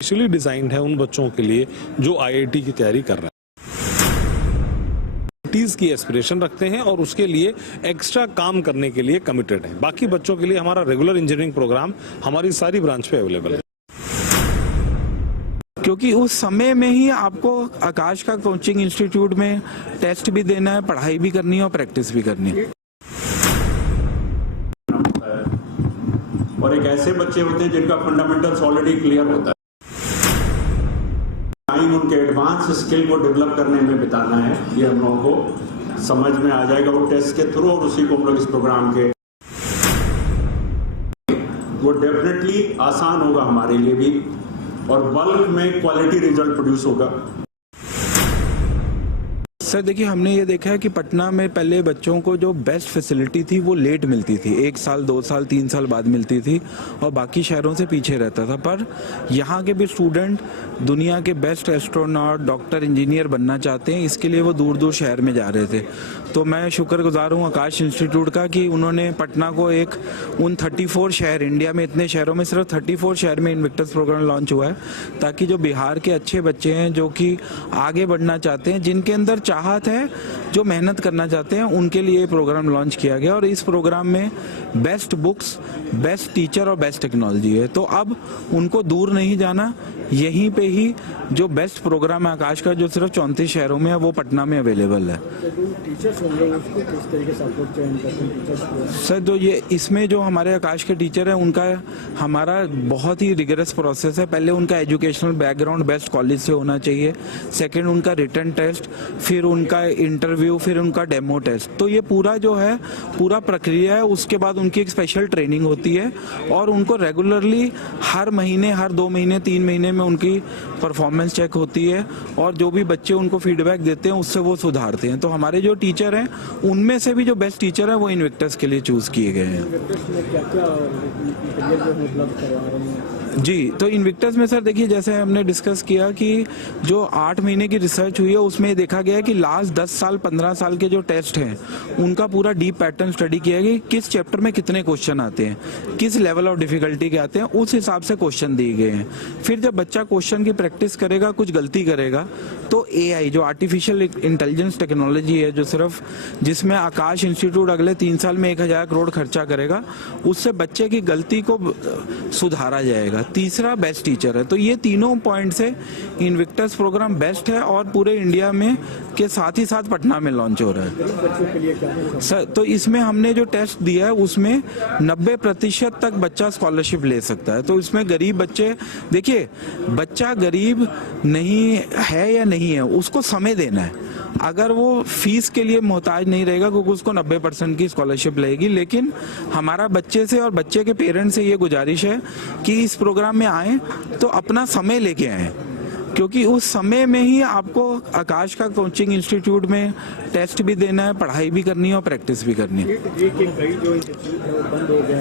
Specially designed है उन बच्चों के लिए जो आईआईटी की तैयारी कर रहे हैं, की एस्पिरेशन रखते हैं और उसके लिए एक्स्ट्रा काम करने के लिए कमिटेड हैं। बाकी बच्चों के लिए हमारा रेगुलर इंजीनियरिंग प्रोग्राम हमारी सारी ब्रांच पे अवेलेबल है। क्योंकि उस समय में ही आपको आकाश का कोचिंग इंस्टीट्यूट में टेस्ट भी देना है, पढ़ाई भी करनी है और प्रैक्टिस भी करनी है। और एक ऐसे बच्चे होते हैं जिनका फंडामेंटल्स ऑलरेडी क्लियर होता है, टाइम उनके एडवांस स्किल को डेवलप करने में बिताना है, ये हम लोगों को समझ में आ जाएगा वो टेस्ट के थ्रू, और उसी को हम लोग इस प्रोग्राम के वो डेफिनेटली आसान होगा हमारे लिए भी, और बल्क में क्वालिटी रिजल्ट प्रोड्यूस होगा। सर देखिए, हमने ये देखा है कि पटना में पहले बच्चों को जो बेस्ट फैसिलिटी थी वो लेट मिलती थी, 1 साल 2 साल 3 साल बाद मिलती थी और बाकी शहरों से पीछे रहता था। पर यहाँ के भी स्टूडेंट दुनिया के बेस्ट एस्ट्रोनॉट, डॉक्टर, इंजीनियर बनना चाहते हैं, इसके लिए वो दूर दूर शहर में जा रहे थे। तो मैं शुक्रगुजार हूँ आकाश इंस्टीट्यूट का कि उन्होंने पटना को एक उन 34 शहर, इंडिया में इतने शहरों में सिर्फ 34 शहर में इन्विक्टस प्रोग्राम लॉन्च हुआ है, ताकि जो बिहार के अच्छे बच्चे हैं जो कि आगे बढ़ना चाहते हैं, जिनके अंदर चाहत है, जो मेहनत करना चाहते हैं, उनके लिए प्रोग्राम लॉन्च किया गया। और इस प्रोग्राम में बेस्ट बुक्स, बेस्ट टीचर और बेस्ट टेक्नोलॉजी है। तो अब उनको दूर नहीं जाना, यहीं पे ही जो बेस्ट प्रोग्राम है आकाश का, जो सिर्फ 34 शहरों में है, वो पटना में अवेलेबल है। सर तो ये इसमें जो हमारे आकाश के टीचर हैं, उनका हमारा बहुत ही रिगरस प्रोसेस है। पहले उनका एजुकेशनल बैकग्राउंड बेस्ट कॉलेज से होना चाहिए, सेकंड उनका रिटन टेस्ट, फिर उनका इंटरव्यू, फिर उनका डेमो टेस्ट। तो ये पूरा जो है पूरा प्रक्रिया है। उसके बाद उनकी एक स्पेशल ट्रेनिंग होती है और उनको रेगुलरली हर महीने, हर 2 महीने, 3 महीने में उनकी परफॉर्मेंस चेक होती है, और जो भी बच्चे उनको फीडबैक देते हैं उससे वो सुधारते हैं। तो हमारे जो टीचर हैं उनमें से भी जो बेस्ट टीचर है वो इन्विक्टस के लिए चूज किए गए हैं। जी, तो इन्विक्टस में सर देखिए, जैसे हमने डिस्कस किया कि जो 8 महीने की रिसर्च हुई है उसमें देखा गया है कि लास्ट 10 साल 15 साल के जो टेस्ट हैं उनका पूरा डीप पैटर्न स्टडी किया गया, किस चैप्टर में कितने क्वेश्चन आते हैं, किस लेवल ऑफ डिफिकल्टी के आते हैं, उस हिसाब से क्वेश्चन दिए गए हैं। फिर जब बच्चा क्वेश्चन की प्रैक्टिस करेगा, कुछ गलती करेगा, तो एआई जो आर्टिफिशियल इंटेलिजेंस टेक्नोलॉजी है, जो सिर्फ जिसमें आकाश इंस्टीट्यूट अगले 3 साल में 1000 करोड़ खर्चा करेगा, उससे बच्चे की गलती को सुधारा जाएगा। तीसरा बेस्ट टीचर है। तो ये तीनों पॉइंट से इन्विक्टस प्रोग्राम बेस्ट है और पूरे इंडिया में के साथ ही साथ पटना में लॉन्च हो रहा है। सर तो इसमें हमने जो टेस्ट दिया है उसमें 90% तक बच्चा स्कॉलरशिप ले सकता है। तो इसमें गरीब बच्चे, देखिए बच्चा गरीब नहीं है या नहीं है, उसको समय देना है। अगर वो फीस के लिए मोहताज नहीं रहेगा, क्योंकि उसको 90% की स्कॉलरशिप लगेगी। लेकिन हमारा बच्चे से और बच्चे के पेरेंट्स से ये गुजारिश है कि इस प्रोग्राम में आए तो अपना समय लेके आए, क्योंकि उस समय में ही आपको आकाश का कोचिंग इंस्टीट्यूट में टेस्ट भी देना है, पढ़ाई भी करनी है और प्रैक्टिस भी करनी है।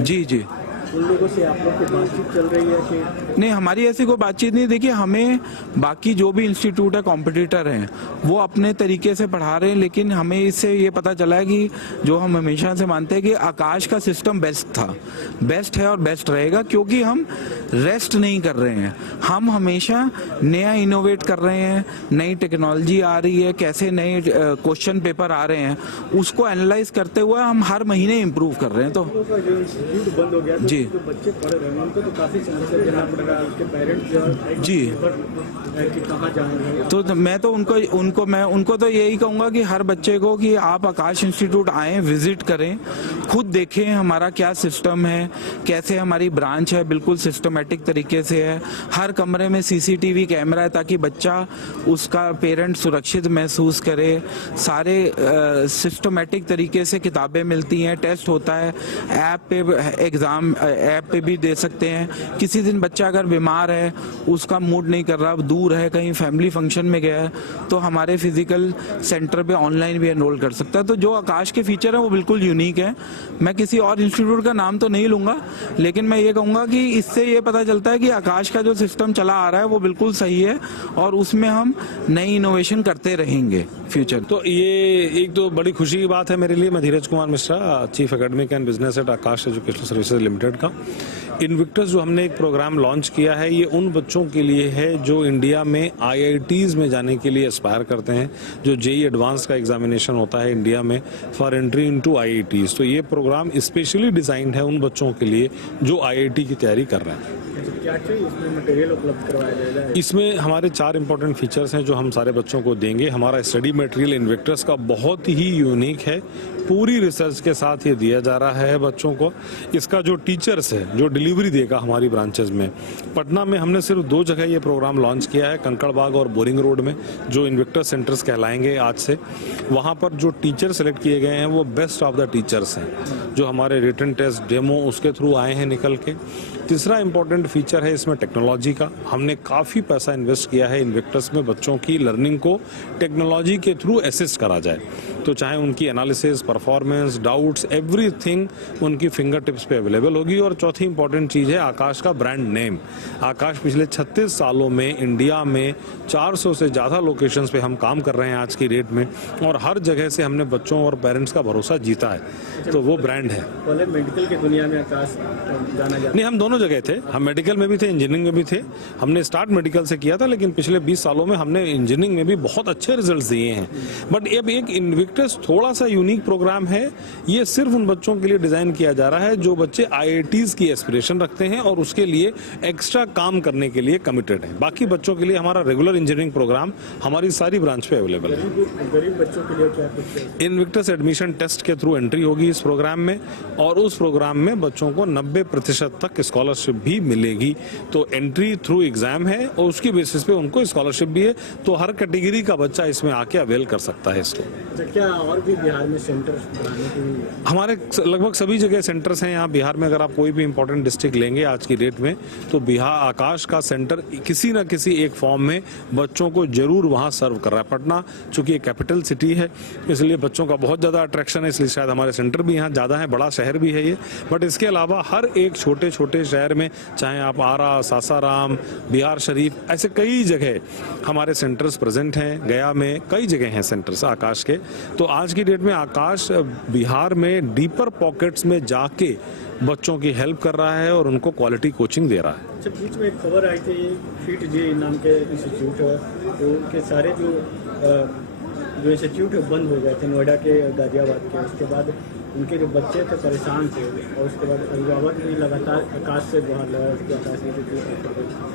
जी जी, उन लोगों से आप लोग की बातचीत चल रही है कि नहीं? हमारी ऐसी कोई बातचीत नहीं। देखिए, हमें बाकी जो भी इंस्टीट्यूट है, कॉम्पिटिटर हैं, वो अपने तरीके से पढ़ा रहे हैं, लेकिन हमें इससे ये पता चला है कि जो हम हमेशा से मानते हैं कि आकाश का सिस्टम बेस्ट था, बेस्ट है और बेस्ट रहेगा, क्योंकि हम रेस्ट नहीं कर रहे हैं। हम हमेशा नया इनोवेट कर रहे हैं, नई टेक्नोलॉजी आ रही है, कैसे नए क्वेश्चन पेपर आ रहे हैं, उसको एनालाइज करते हुए हम हर महीने इम्प्रूव कर रहे हैं। तो जो इंस्टीट्यूट बंद हो गया, जी, जो बच्चे पढ़ रहे हैं उनको तो काफी समस्या देना पड़ रहा है, उसके पेरेंट्स जो है जी, कि कहाँ जाएंगे। तो मैं तो उनको तो यही कहूंगा कि हर बच्चे को कि आप आकाश इंस्टीट्यूट आएं, विजिट करें, खुद देखें हमारा क्या सिस्टम है, कैसे हमारी ब्रांच है, बिल्कुल सिस्टमेटिक तरीके से है। हर कमरे में सीसीटीवी कैमरा है, ताकि बच्चा, उसका पेरेंट सुरक्षित महसूस करे। सारे सिस्टमेटिक तरीके से किताबें मिलती हैं, टेस्ट होता है, ऐप पे एग्जाम ऐप पे भी दे सकते हैं। किसी दिन बच्चा अगर बीमार है, उसका मूड नहीं कर रहा, दूर है, कहीं फैमिली फंक्शन में गया है, तो हमारे फिजिकल सेंटर पे ऑनलाइन भी एनरोल कर सकता है। तो जो आकाश के फीचर है वो बिल्कुल यूनिक है। मैं किसी और इंस्टीट्यूट का नाम तो नहीं लूंगा, लेकिन मैं ये कहूंगा कि इससे ये पता चलता है कि आकाश का जो सिस्टम चला आ रहा है वो बिल्कुल सही है, और उसमें हम नई इनोवेशन करते रहेंगे फ्यूचर। तो ये एक तो बड़ी खुशी की बात है मेरे लिए। मैं Dheeraj Kumar Mishra, chief academic and business at Aakash educational services limited का। इनविक्टस जो हमने एक प्रोग्राम लॉन्च किया है, ये उन बच्चों के लिए है जो इंडिया में IITs में जाने के लिए एस्पायर करते हैं, जो JEE एडवांस का एग्जामिनेशन होता है इंडिया में फॉर एंट्री इनटू IITs। तो ये प्रोग्राम स्पेशली डिजाइंड है उन बच्चों के लिए जो IIT की तैयारी कर रहे हैं। क्या चाहिए इसमें मटेरियल उपलब्ध करवाया जाएगा? इसमें हमारे 4 इंपॉर्टेंट फीचर्स हैं जो हम सारे बच्चों को देंगे। हमारा स्टडी मटेरियल इनविक्टस का बहुत ही यूनिक है, पूरी रिसर्च के साथ ये दिया जा रहा है बच्चों को। इसका जो टीचर्स है जो डिलीवरी देगा हमारी ब्रांचेज में, पटना में हमने सिर्फ 2 जगह ये प्रोग्राम लॉन्च किया है, कंकड़बाग और बोरिंग रोड में, जो इनविक्टस सेंटर्स कहलाएंगे आज से। वहाँ पर जो टीचर सेलेक्ट किए गए हैं वो बेस्ट ऑफ द टीचर्स हैं, जो हमारे रिटन टेस्ट डेमो उसके थ्रू आए हैं निकल के। तीसरा इंपॉर्टेंट फीचर है इसमें टेक्नोलॉजी का। हमने काफ़ी पैसा इन्वेस्ट किया है इनविक्टस में, बच्चों की लर्निंग को टेक्नोलॉजी के थ्रू असिस्ट करा जाए। तो चाहे उनकी एनालिसिस, परफॉर्मेंस, डाउट्स, एवरीथिंग उनकी फिंगर टिप्स पे अवेलेबल होगी। और चौथी इंपॉर्टेंट चीज़ है आकाश का ब्रांड नेम। आकाश पिछले 36 सालों में इंडिया में 400 से ज़्यादा लोकेशंस पे हम काम कर रहे हैं आज की डेट में, और हर जगह से हमने बच्चों और पेरेंट्स का भरोसा जीता है। तो वो ब्रांड है। पहले मेडिकल की दुनिया में आकाश जाना जाता नहीं, हम दोनों जगह थे। हम मेडिकल में भी थे, इंजीनियरिंग में भी थे। हमने स्टार्ट मेडिकल से किया था, लेकिन पिछले 20 सालों में हमने इंजीनियरिंग में भी बहुत अच्छे रिजल्ट्स दिए हैं। बट अब एक इनविक्टस थोड़ा सा यूनिक प्रोग्राम है। ये सिर्फ उन बच्चों के लिए डिजाइन किया जा रहा है जो बच्चे IITs की एस्पिरेशन रखते हैं और उसके लिए एक्स्ट्रा काम करने के लिए कमिटेड है। बाकी बच्चों के लिए हमारा रेगुलर इंजीनियरिंग प्रोग्राम हमारी सारी ब्रांच पे अवेलेबल है। गरीब बच्चों के लिए क्या कुछ है? इनविक्टस एडमिशन टेस्ट के थ्रू एंट्री होगी इस प्रोग्राम में, और उस प्रोग्राम में बच्चों को 90% तक स्कॉलरशिप भी मिलेगी। तो एंट्री थ्रू एग्जाम है और उसकी बेसिस पे उनको स्कॉलरशिप भी है। तो हर कैटेगरी का बच्चा इसमें आके अवेल कर सकता है इसको। क्या और भी बिहार में सेंटर बनाने की? हमारे लगभग सभी जगह सेंटर्स हैं यहाँ बिहार में। अगर आप कोई भी इंपॉर्टेंट डिस्ट्रिक्ट लेंगे आज की डेट में, तो बिहार आकाश का सेंटर किसी न किसी एक फॉर्म में बच्चों को जरूर वहाँ सर्व कर रहा है। पटना चूंकि एक कैपिटल सिटी है, इसलिए बच्चों का बहुत ज़्यादा अट्रैक्शन है, इसलिए शायद हमारे सेंटर भी यहाँ ज़्यादा है, बड़ा शहर भी है ये। बट इसके अलावा हर एक छोटे छोटे शहर में, चाहे आप आरा, सासाराम, बिहार शरीफ, ऐसे कई जगह हमारे सेंटर्स प्रेजेंट हैं। गया में कई जगह हैं सेंटर्स आकाश के। तो आज की डेट में आकाश बिहार में डीपर पॉकेट्स में जाके बच्चों की हेल्प कर रहा है और उनको क्वालिटी कोचिंग दे रहा है। अच्छा, बीच में एक खबर आई थी, फिट जे नाम के इंस्टीट्यूट है, तो उनके सारे जो इंस्टीट्यूट बंद हो गए थे नोएडा के, गाजियाबाद के। उसके बाद उनके जो बच्चे थे परेशान थे, और उसके बाद अभिभावक भी लगातार आकाश से बाहर लगा कि आकाश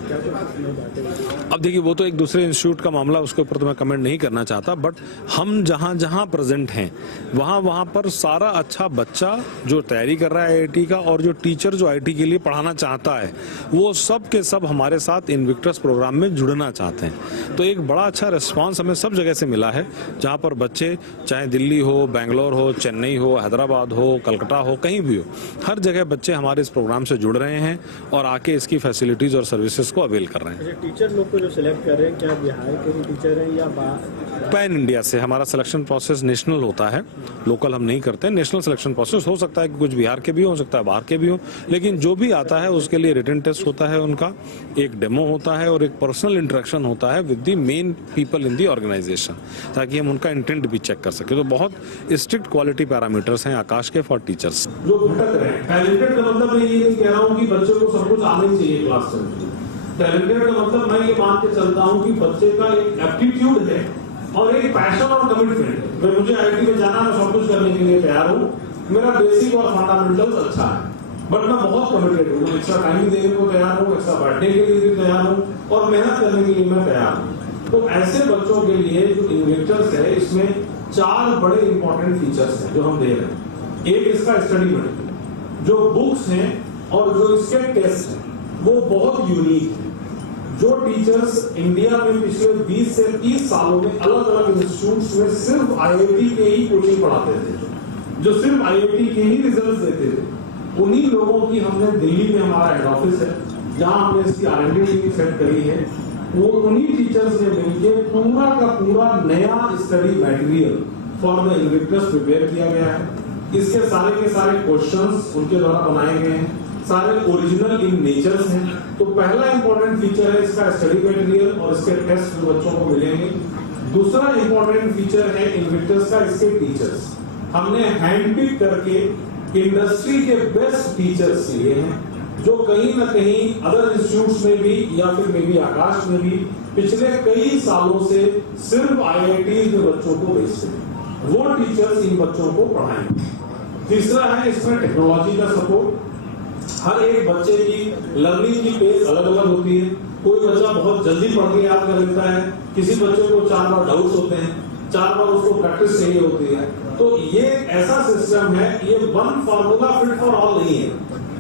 क्या कुछ बातें हुई? अब देखिए, वो तो एक दूसरे इंस्टीट्यूट का मामला, उसके ऊपर तो मैं कमेंट नहीं करना चाहता। बट हम जहाँ जहाँ प्रेजेंट हैं वहाँ पर सारा अच्छा बच्चा जो तैयारी कर रहा है IIT का, और जो टीचर जो IIT के लिए पढ़ाना चाहता है, वो सब के सब हमारे साथ इनविक्टस प्रोग्राम में जुड़ना चाहते हैं। तो एक बड़ा अच्छा रिस्पॉन्स हमें सब जगह से मिला है, जहाँ पर बच्चे चाहे दिल्ली हो, बेंगलोर हो, चेन्नई हो, हैदराबाद हो, कलकत्ता हो, कहीं भी हो, हर जगह बच्चे हमारे इस प्रोग्राम से जुड़ रहे हैं और आके इसकी फैसिलिटीज और सर्विसेज को अवेल कर रहे हैं। टीचर लोग को जो सिलेक्ट कर रहे हैं, क्या बिहार के ही टीचर हैं या पैन इंडिया से? हमारा सिलेक्शन प्रोसेस नेशनल होता है, लोकल हम नहीं करते। नेशनल सिलेक्शन प्रोसेस हो सकता है कि कुछ बिहार के भी हो सकता है, बाहर के भी हो, लेकिन जो भी आता है उसके लिए रिटन टेस्ट होता है, उनका एक डेमो होता है और एक पर्सनल इंटरेक्शन होता है with the main people in the organisation, ताकि हम उनका इंटेंट भी चेक कर सके। तो बहुत स्ट्रिक्ट क्वालिटी पैरामीटर्स हैं आकाश के फॉर टीचर्स। जो भटक रहे हैं, टैलेंटेड का मतलब मैं ये नहीं कह रहा हूँ कि बच्चों को सब कुछ आना ही चाहिए क्लास में। टैलेंटेड का मतलब मैं ये मान के चलता हूँ कि बच्चे का एक एप्टीट्यूड है और एक पैशन और कमिटमेंट है। मुझे IIT में जाना, मैं सब कुछ करने के लिए तैयार हूँ, मेरा बेसिक और फंडामेंटल्स अच्छा है, बट मैं बहुत कमिटेड हूँ, एक्स्ट्रा टाइम देने को तैयार हूँ, एक्स्ट्रा बैठने के लिए भी तैयार हूँ और मेहनत करने के लिए मैं तैयार हूँ। तो ऐसे बच्चों के लिए जो इनविक्टस है, इसमें 4 बड़े इंपॉर्टेंट फीचर्स हैं जो हम दे रहे हैं। एक इसका स्टडी मटेरियल, जो बुक्स हैं और जो इसके टेस्ट हैं वो बहुत यूनिक है। जो टीचर्स इंडिया में पिछले 20 से 30 सालों में अलग अलग इंस्टीट्यूट्स में सिर्फ IIT के ही कोचिंग पढ़ाते थे, जो सिर्फ IIT के ही रिजल्ट देते थे, उन्हीं लोगों की हमने दिल्ली में हमारा हेड ऑफिस है जहां हमने इसकी R&D टीम सेट करी है, वो उन्हीं टीचर्स ने मिलकर पूरा का पूरा नया study material for the Invictus prepare किया गया है। इसके सारे के सारे क्वेश्चंस उनके द्वारा बनाए गए हैं, सारे ओरिजिनल इन नेचर्स हैं। तो पहला इंपॉर्टेंट फीचर है इसका स्टडी मटेरियल और इसके टेस्ट जो बच्चों को मिलेंगे। दूसरा इंपॉर्टेंट फीचर है इनविक्टस का इसके टीचर्स। हमने हैंड पिक करके इंडस्ट्री के बेस्ट टीचर्स लिए हैं जो कहीं ना कहीं अदर इंस्टीट्यूट्स में भी या फिर मे बी आकाश में भी पिछले कई सालों से सिर्फ IITs में बच्चों को भेजते हैं, वो टीचर्स इन बच्चों को पढ़ाएंगे। तीसरा है इसमें टेक्नोलॉजी का सपोर्ट। हर एक बच्चे की लर्निंग की पेस अलग अलग होती है। कोई बच्चा बहुत जल्दी पढ़ के याद कर लेता है, किसी बच्चे को 4 बार डाउट्स होते हैं, 4 बार उसको प्रैक्टिस चाहिए होती है। तो ये ऐसा सिस्टम है, ये one formula fit for all नहीं है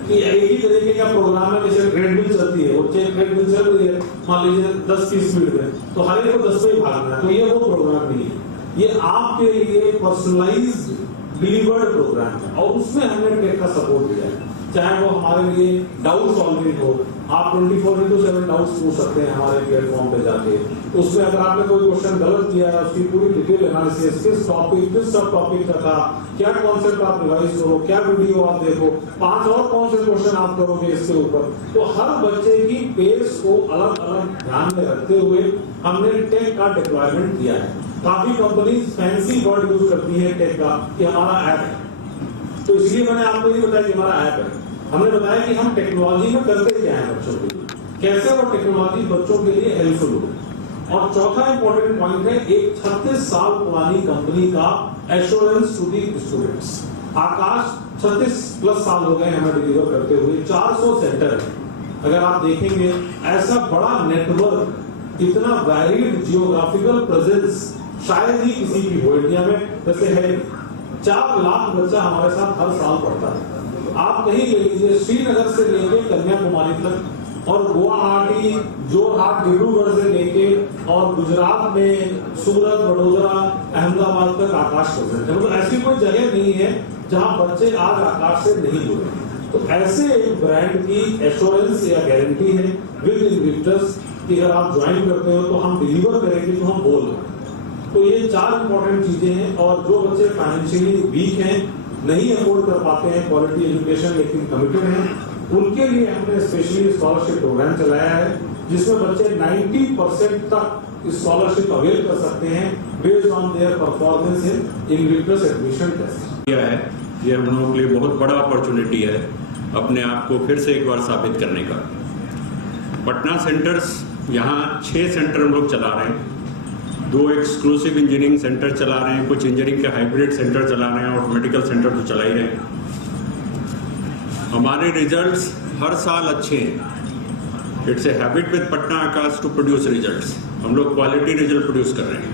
कि एक ही तरीके का प्रोग्राम है। जैसे ट्रेडमिल चलती है, वो ट्रेडमिल चल रही है मान लीजिए 10-20 स्पीड में, तो हर एक को 10 में ही भागना है, तो ये वो प्रोग्राम नहीं है। ये आपके लिए पर्सनलाइज्ड डिलीवर्ड प्रोग्राम है और उसमें हमने टेक का सपोर्ट दिया है। चाहे वो हमारे लिए डाउट सॉल्विंग हो, आप 24/7 डाउट्स पूछ सकते हैं हमारे प्लेटफॉर्म पे जाके। उसमें अगर आपने कोई क्वेश्चन गलत किया है, उसकी पूरी डिटेल एनालिसिस, किस टॉपिक किस सब टॉपिक का था, क्या कॉन्सेप्ट आप रिवाइज करो, क्या वीडियो आप देखो, 5 और कौन से क्वेश्चन आप करोगे इसके ऊपर। तो हर बच्चे की पेस को अलग अलग ध्यान में रखते हुए हमने टेक का डिप्लॉयमेंट किया है। काफी कंपनी फैंसी वर्ड यूज करती है टेक का कि हमारा ऐप है, तो इसलिए मैंने आपको नहीं बताया कि हमारा ऐप है। हमने बताया कि हम टेक्नोलॉजी में करते क्या है बच्चों के लिए, कैसे वो टेक्नोलॉजी बच्चों के लिए हेल्पफुल हो। और चौथा इंपॉर्टेंट पॉइंट है, एक 36 साल पुरानी कंपनी का एश्योरेंस टू दी स्टूडेंट्स। आकाश 36+ साल हो गए हमें डिलीवर करते हुए, 400 सेंटर है। अगर आप देखेंगे ऐसा बड़ा नेटवर्क, इतना वैलिड जियोग्राफिकल प्रेजेंस शायद ही किसी की हो इंडिया में, वैसे है 4 लाख बच्चा हमारे साथ हर साल पढ़ता है। आप कहीं ले लीजिए, श्रीनगर से लेके कन्याकुमारी तक और गुवाहाटी, जोरहाट, डिब्रूगढ़ से लेके और गुजरात में सूरत, वडोदरा, अहमदाबाद तक आकाश प्रेजेंट है। मतलब ऐसी कोई जगह नहीं है जहां बच्चे आज आकाश से नहीं जुड़े। तो ऐसे एक ब्रांड की एश्योरेंस या गारंटी है विद इन्विक्टस कि अगर आप ज्वाइन करते हो तो हम डिलीवर करेंगे जो हम बोल रहे हैं। तो ये 4 इंपॉर्टेंट चीजें हैं। और जो बच्चे फाइनेंशियली वीक हैं, नहीं अफोर्ड कर पाते हैं क्वालिटी एजुकेशन लेकिन कमिटेड हैं, उनके लिए हमने स्पेशली स्कॉलरशिप प्रोग्राम चलाया है जिसमें बच्चे 90% तक स्कॉलरशिप अवेल कर सकते हैं based on their performance in Invictus admission test. किया है, ये हम लोगों के लिए बहुत बड़ा अपॉर्चुनिटी है अपने आप को फिर से एक बार साबित करने का। पटना सेंटर्स, यहाँ 6 सेंटर हम लोग चला रहे हैं। 2 एक्सक्लूसिव इंजीनियरिंग सेंटर चला रहे हैं, कुछ इंजीनियरिंग के हाइब्रिड सेंटर चला रहे हैं और मेडिकल सेंटर तो चला ही रहे हैं। हमारे रिजल्ट्स हर साल अच्छे हैं। It's a habit with Patna Aakash to produce results. हम लोग क्वालिटी रिजल्ट प्रोड्यूस कर रहे हैं।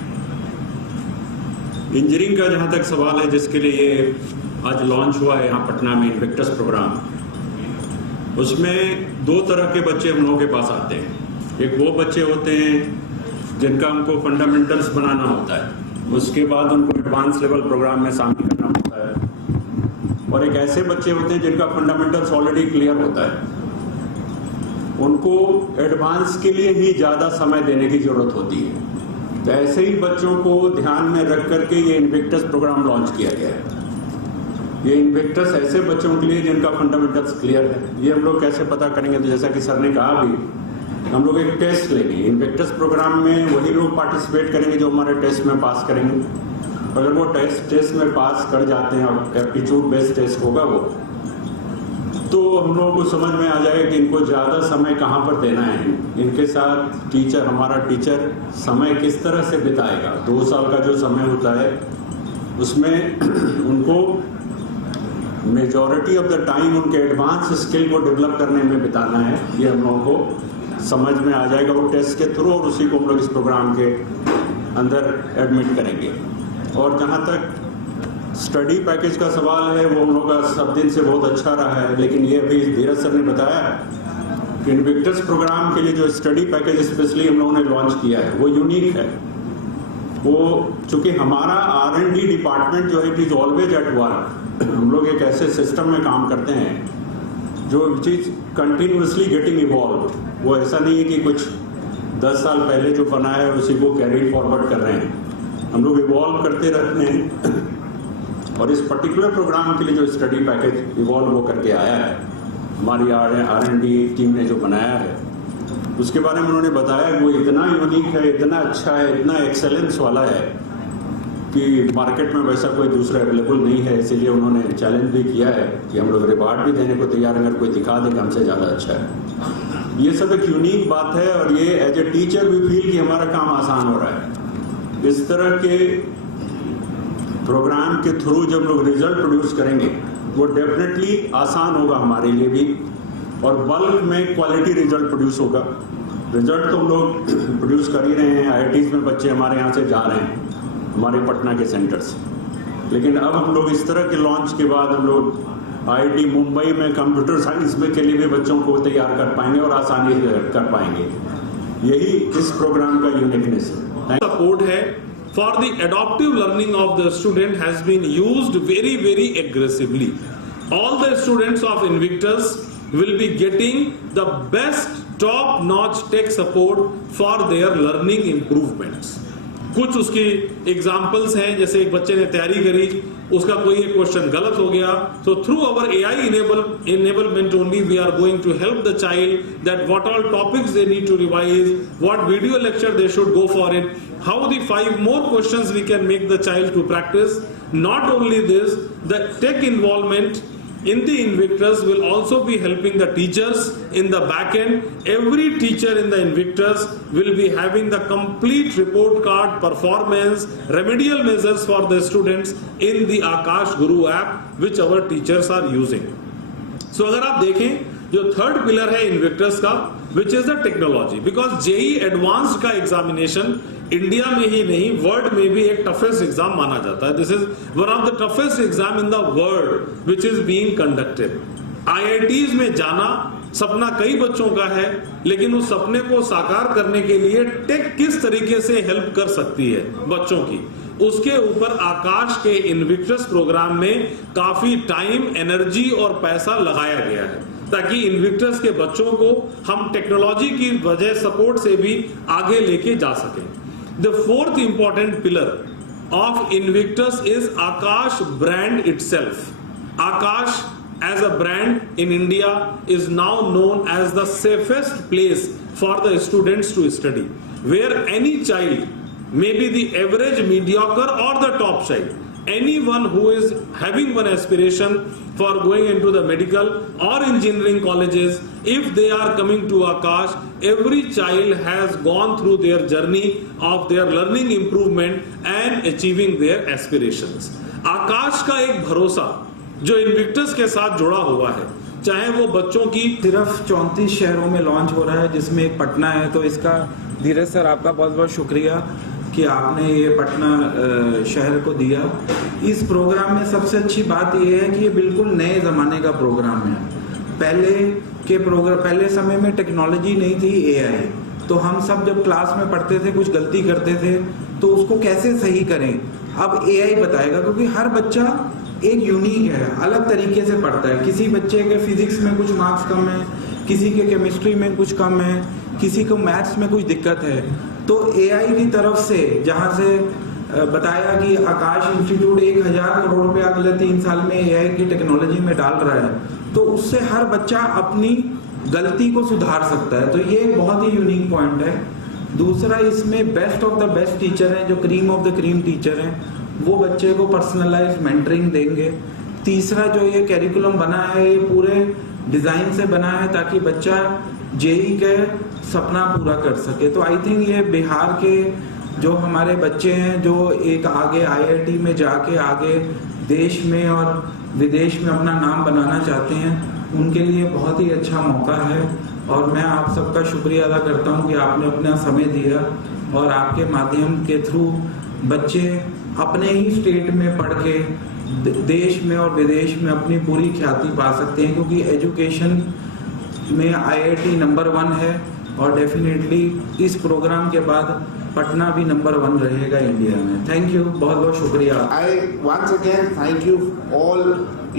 इंजीनियरिंग का जहाँ तक सवाल है, जिसके लिए ये आज लॉन्च हुआ है यहाँ पटना में इन्विक्टस प्रोग्राम, उसमें 2 तरह के बच्चे हम लोगों के पास आते हैं। एक वो बच्चे होते हैं जिनका हमको फंडामेंटल्स बनाना होता है, उसके बाद उनको एडवांस लेवल प्रोग्राम में शामिल करना होता है। और एक ऐसे बच्चे होते हैं जिनका फंडामेंटल्स ऑलरेडी क्लियर होता है, उनको एडवांस के लिए ही ज़्यादा समय देने की जरूरत होती है। तो ऐसे ही बच्चों को ध्यान में रख करके ये इन्विक्टस प्रोग्राम लॉन्च किया गया है। ये इन्विक्टस ऐसे बच्चों के लिए जिनका फंडामेंटल्स क्लियर है। ये हम लोग कैसे पता करेंगे, तो जैसा कि सर ने कहा भी, हम लोग एक टेस्ट लेंगे। इन्विक्टस प्रोग्राम में वही लोग पार्टिसिपेट करेंगे जो हमारे टेस्ट में पास करेंगे। अगर वो टेस्ट में पास कर जाते हैं, एप्टीट्यूड बेस्ड टेस्ट होगा वो, तो हम लोगों को समझ में आ जाएगा कि इनको ज़्यादा समय कहाँ पर देना है। इनके साथ टीचर, हमारा टीचर समय किस तरह से बिताएगा। 2 साल का जो समय होता है उसमें उनको मेजॉरिटी ऑफ द टाइम उनके एडवांस स्किल को डेवलप करने में बिताना है। ये हम लोगों को समझ में आ जाएगा वो टेस्ट के थ्रू, और उसी को हम लोग इस प्रोग्राम के अंदर एडमिट करेंगे। और जहाँ तक स्टडी पैकेज का सवाल है, वो हम लोग का सब दिन से बहुत अच्छा रहा है। लेकिन ये अभी धीरज सर ने बताया कि इन्विक्टस प्रोग्राम के लिए जो स्टडी पैकेज स्पेशली हम लोगों ने लॉन्च किया है वो यूनिक है। वो चूंकि हमारा R&D डिपार्टमेंट जो है it is always at work. हम लोग एक ऐसे सिस्टम में काम करते हैं जो चीज कंटिन्यूसली गेटिंग इवॉल्व। वो ऐसा नहीं है कि कुछ 10 साल पहले जो बना है उसी को कैरी फॉरवर्ड कर रहे हैं। हम लोग इवॉल्व करते रहते हैं। और इस पर्टिकुलर प्रोग्राम के लिए जो स्टडी पैकेज इवॉल्व वो करके आया है, हमारी R&D टीम ने जो बनाया है, उसके बारे में उन्होंने बताया वो इतना यूनिक है, इतना अच्छा है, इतना एक्सेलेंस वाला है कि मार्केट में वैसा कोई दूसरा अवेलेबल नहीं है, इसीलिए उन्होंने चैलेंज भी किया है कि हम लोग रिवार्ड भी देने को तैयार हैं अगर कोई दिखा दे कि हमसे ज़्यादा अच्छा है। ये सब एक यूनिक बात है और ये एज ए टीचर भी फील कि हमारा काम आसान हो रहा है। इस तरह के प्रोग्राम के थ्रू जब लोग रिजल्ट प्रोड्यूस करेंगे वो डेफिनेटली आसान होगा हमारे लिए भी और बल्क में क्वालिटी रिजल्ट प्रोड्यूस होगा। रिजल्ट तो हम लोग प्रोड्यूस कर ही रहे हैं, IITs में बच्चे हमारे यहाँ से जा रहे हैं, हमारे पटना के सेंटर से। लेकिन अब हम लोग इस तरह के लॉन्च के बाद हम लोग IIT मुंबई में कंप्यूटर साइंस में के लिए भी बच्चों को तैयार कर पाएंगे और आसानी से कर पाएंगे। यही इस प्रोग्राम का यूनिकनेस है। सपोर्ट है for the adaptive learning of the student has been used very aggressively. All the students of Invictus will be getting the best top-notch tech support for their learning improvements. कुछ उसकी examples हैं, जैसे एक बच्चे ने तैयारी करी, उसका कोई एक क्वेश्चन गलत हो गया, so through our AI enablement only we are going to help the child that what all topics they need to revise, what video lecture they should go for it, how the 5 more questions we can make the child to practice. Not only this, the tech involvement in the Invictus will also be helping the teachers in the back end. Every teacher in the Invictus will be having the complete report card, performance, remedial measures for the students in the Akash Guru app which our teachers are using. So अगर आप देखें जो third pillar है Invictus का, which is the technology, because JEE Advanced का examination India में ही नहीं world में भी एक टफेस्ट एग्जाम माना जाता है। This is one of the toughest exam in the world which is being conducted. IITs में जाना सपना कई बच्चों का है, लेकिन उस सपने को साकार करने के लिए टेक किस तरीके से हेल्प कर सकती है बच्चों की, उसके ऊपर आकाश के इनविक्टस प्रोग्राम में काफी टाइम, एनर्जी और पैसा लगाया गया है ताकि इनविक्टस के बच्चों को हम टेक्नोलॉजी की वजह सपोर्ट से भी आगे लेके जा सकें। The fourth important pillar of Invictus is Akash brand itself. Akash as a brand in India is now known as the safest place for the students to study, where any child, maybe the average, mediocre or the top child, anyone who is having one aspiration for going into the medical or engineering colleges, if they are coming to Akash, every child has gone through their journey of their learning improvement and achieving their aspirations. आकाश का एक भरोसा जो Invictus के साथ जुड़ा हुआ है, चाहे वो बच्चों की सिर्फ 34 शहरों में लॉन्च हो रहा है जिसमें एक पटना है, तो इसका धीरज सर आपका बहुत बहुत शुक्रिया कि आपने ये पटना शहर को दिया। इस प्रोग्राम में सबसे अच्छी बात ये है कि ये बिल्कुल नए ज़माने का प्रोग्राम है। पहले समय में टेक्नोलॉजी नहीं थी, AI, तो हम सब जब क्लास में पढ़ते थे कुछ गलती करते थे तो उसको कैसे सही करें, अब AI बताएगा, क्योंकि हर बच्चा एक यूनिक है, अलग तरीके से पढ़ता है। किसी बच्चे के फिजिक्स में कुछ मार्क्स कम है, किसी के केमिस्ट्री में कुछ कम है, किसी को मैथ्स में कुछ दिक्कत है, तो AI की तरफ से जहाँ से बताया कि आकाश इंस्टीट्यूट 1000 करोड़ रुपया अगले 3 साल में AI की टेक्नोलॉजी में डाल रहा है, तो उससे हर बच्चा अपनी गलती को सुधार सकता है। तो ये बहुत ही यूनिक पॉइंट है। दूसरा, इसमें best of the best teacher हैं, जो cream of the cream teacher हैं, वो बच्चे को पर्सनलाइज्ड मेंटरिंग देंगे। तीसरा, जो ये कैरिकुलम बना है ये पूरे डिजाइन से बना है ताकि बच्चा JEE के सपना पूरा कर सके। तो आई थिंक ये बिहार के जो हमारे बच्चे हैं जो एक आगे IIT में जाके आगे देश में और विदेश में अपना नाम बनाना चाहते हैं, उनके लिए बहुत ही अच्छा मौका है। और मैं आप सबका शुक्रिया अदा करता हूं कि आपने अपना समय दिया और आपके माध्यम के थ्रू बच्चे अपने ही स्टेट में पढ़ के देश में और विदेश में अपनी पूरी ख्याति पा सकते हैं, क्योंकि एजुकेशन में IIT नंबर 1 है और डेफिनेटली इस प्रोग्राम के बाद पटना भी नंबर 1 रहेगा इंडिया में। थैंक यू, बहुत बहुत शुक्रिया। I once again thank you all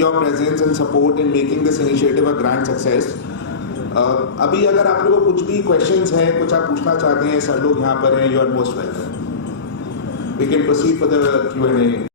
your presence and support in making this initiative a grand success. अभी अगर आप लोगों को कुछ भी questions हैं, कुछ आप पूछना चाहते हैं, सर लोग यहाँ पर हैं, you are most welcome. We can proceed for the Q&A.